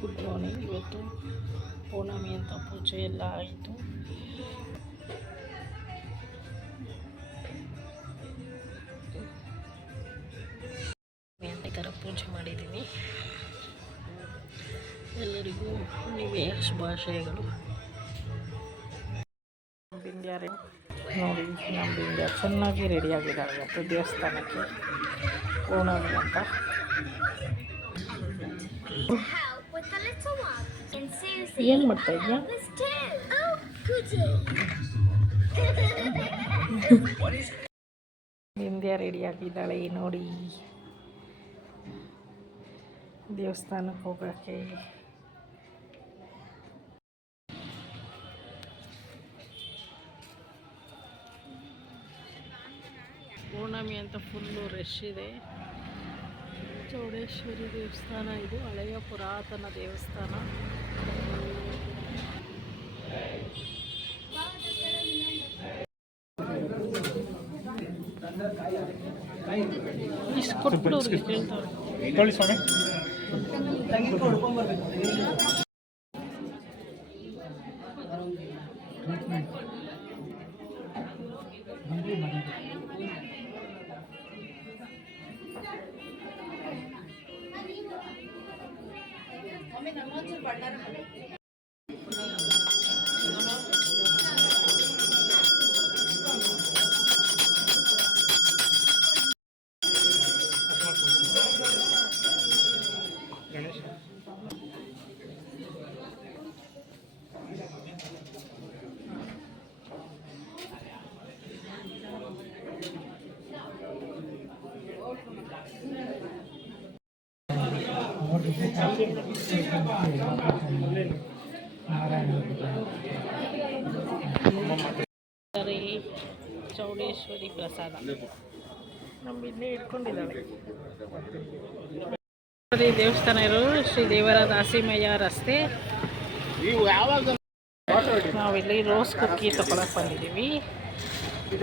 Good morning. ಇವತ್ತು ಪೌರ್ಣಮಿ ಅಂತ ಪೂಜೆ ಎಲ್ಲ ಆಯಿತು. ಈ ಥರ ಪೂಜೆ ಮಾಡಿದ್ದೀನಿ. ಎಲ್ಲರಿಗೂ ಹುಣ್ಣಿಮೆಯ ಶುಭಾಶಯಗಳು. ಬಿಂದ್ಯಾರೆ ನೋಡಿ, ನಮ್ಮ ಬಿಂದ್ಯ ಚೆನ್ನಾಗಿ ರೆಡಿಯಾಗಿದ್ದಾಳೆ ಇವತ್ತು ದೇವಸ್ಥಾನಕ್ಕೆ ಪೌರ್ಣಮಿ ಅಂತ. ಏನು ಮಾಡ್ತಾ ಇದೆಯಾ? ಬಿಂದ್ಯ ರೆಡಿಯಾಗಿದ್ದಾಳೆ ನೋಡಿ ದೇವಸ್ಥಾನಕ್ಕೆ ಹೋಗೋಕ್ಕೆ. ಪೌರ್ಣಮಿ ಅಂತ ಫುಲ್ಲು ರಶ್ ಇದೆ. ಚೌಡೇಶ್ವರಿ ದೇವಸ್ಥಾನ ಇದು ಹಳೆಯ ಪುರಾತನ ದೇವಸ್ಥಾನ. ಇಷ್ಟು ಕೊಟ್ಟು ಕೇಳ್ತಾರೆ. ಚೌಡೇಶ್ವರಿ ಪ್ರಸಾದ ನಮ್ಮ ಇಲ್ಲೇ ಇಟ್ಕೊಂಡಿದ್ದಾಳೆ. ದೇವಸ್ಥಾನ ಇರೋದು ಶ್ರೀ ದೇವರ ದಾಸಿಮಯ್ಯ ರಸ್ತೆ. ನಾವಿಲ್ಲಿ ರೋಸ್ ಕುಕ್ಕಿ ತಗೊಳಕ್ಕೆ ಬಂದಿದ್ದೀವಿ.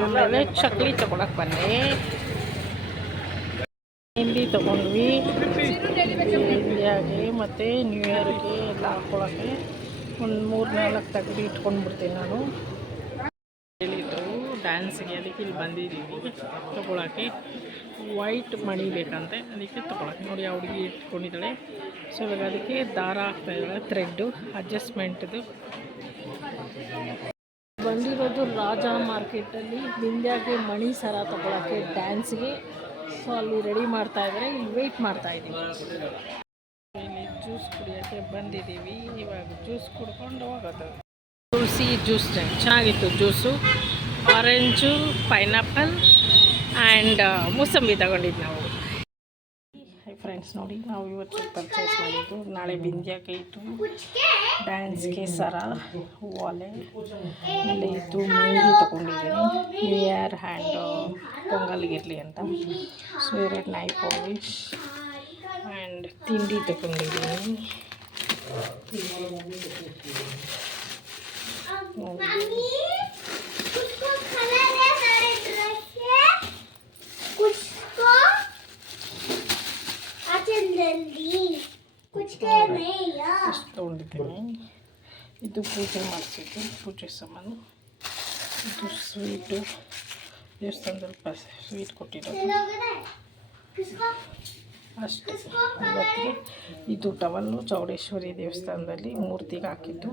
ಆಮೇಲೆ ಚಕ್ಲಿ ತಗೊಳಕ್ಕೆ ಬಂದೆ. ಹಿಂಡಿ ತೊಗೊಂಡ್ವಿ ಇಂಡಿಯಾಗೆ ಮತ್ತು ನ್ಯೂ ಇಯರ್ಗೆ ಎಲ್ಲ ಹಾಕ್ಕೊಳಕ್ಕೆ. ಒಂದು 3-4 ತೆಗೆದು ಇಟ್ಕೊಂಡ್ಬಿಡ್ತೀನಿ ನಾನು. ಹೇಳಿದ್ರು ಡ್ಯಾನ್ಸ್ಗೆ, ಅದಕ್ಕೆ ಇಲ್ಲಿ ಬಂದಿದ್ದೀವಿ ತೊಗೊಳಕ್ಕೆ. ವೈಟ್ ಮಣಿ ಬೇಕಂತೆ, ಅದಕ್ಕೆ ತೊಗೊಳಕ್ಕೆ. ನೋಡಿ ಆ ಹುಡುಗಿ ಇಟ್ಕೊಂಡಿದ್ದಾಳೆ. ಸೊ ಇವಾಗ ಅದಕ್ಕೆ ದಾರ ಹಾಕ್ತಾಯಿದ್ದಾಳೆ, ಥ್ರೆಡ್ಡು ಅಡ್ಜಸ್ಟ್ಮೆಂಟ್ದು. ಬಂದಿರೋದು ರಾಜ ಮಾರ್ಕೆಟಲ್ಲಿ ಬಿಂದ್ಯಾಗೆ ಮಣಿ ಸರ ತೊಗೊಳಕ್ಕೆ ಡ್ಯಾನ್ಸ್ಗೆ. ಸೊ ಅಲ್ಲಿ ರೆಡಿ ಮಾಡ್ತಾಯಿದ್ದಾರೆ, ಇಲ್ಲಿ ವೆಯ್ಟ್ ಮಾಡ್ತಾಯಿದ್ದೀವಿ. ಇಲ್ಲಿ ಜ್ಯೂಸ್ ಕುಡಿಯೋಕ್ಕೆ ಬಂದಿದ್ದೀವಿ. ಇವಾಗ ಜ್ಯೂಸ್ ಕುಡ್ಕೊಂಡು ಹೋಗೋದು. ತುಳಸಿ ಜ್ಯೂಸ್ ಚೆನ್ನಾಗಿತ್ತು ಜ್ಯೂಸು. ಆರೆಂಜು, ಪೈನಾಪಲ್ ಆ್ಯಂಡ್ ಮೂಸಂಬಿ ತಗೊಂಡಿದ್ದು ನಾವು. ಫ್ರೆಂಡ್ಸ್ ನೋಡಿ, ನಾವು ಇವತ್ತು ಪರ್ಚೇಸ್ ಮಾಡಿದ್ದು. ನಾಳೆ ಬಿಂದ್ಯಾಗೆ ಇತ್ತು ಡ್ಯಾನ್ಸ್ಗೆ ಸರ, ವಾಲೆ ಇಲ್ಲಿ ಇತ್ತು. ಮೆಹಂದಿ ತೊಗೊಂಡಿದ್ದೀನಿ ನ್ಯೂ ಇಯರ್ ಆ್ಯಂಡ್ ಪೊಂಗಲ್ಗಿರಲಿ ಅಂತ. ಸೊ 2 ನೈ ಪಾಲಿಶ್ ಆ್ಯಂಡ್ ತಿಂಡಿ ತೊಗೊಂಡಿದ್ದೀನಿ. ಅಷ್ಟು ತೊಗೊಂಡಿದ್ದೀನಿ. ಇದು ಪೂಜೆ ಮಾಡಿಸಿದ್ದು, ಪೂಜೆ ಸಾಮಾನು. ಇದು ಸ್ವೀಟು, ದೇವಸ್ಥಾನದಲ್ಲಿ ಸ್ವೀಟ್ ಕೊಟ್ಟಿರೋದು ಅಷ್ಟೇ. ಇವತ್ತಿಗೆ ಇದು ಟವಲ್ಲು ಚೌಡೇಶ್ವರಿ ದೇವಸ್ಥಾನದಲ್ಲಿ ಮೂರ್ತಿಗೆ ಹಾಕಿದ್ದು.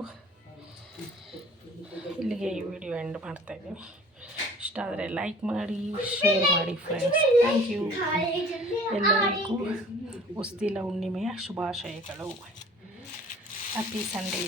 ಇಲ್ಲಿಗೆ ಈ ವಿಡಿಯೋ ಎಂಡ್ ಮಾಡ್ತಾಯಿದ್ದೀನಿ. ಇಷ್ಟ ಆದರೆ ಲೈಕ್ ಮಾಡಿ, ಶೇರ್ ಮಾಡಿ ಫ್ರೆಂಡ್ಸ್. Thank you. ಎಲ್ಲರಿಗೂ ಹೊಸ್ತಿಲ ಹುಣ್ಣಿಮೆಯ ಶುಭಾಶಯಗಳು. Happy Sunday.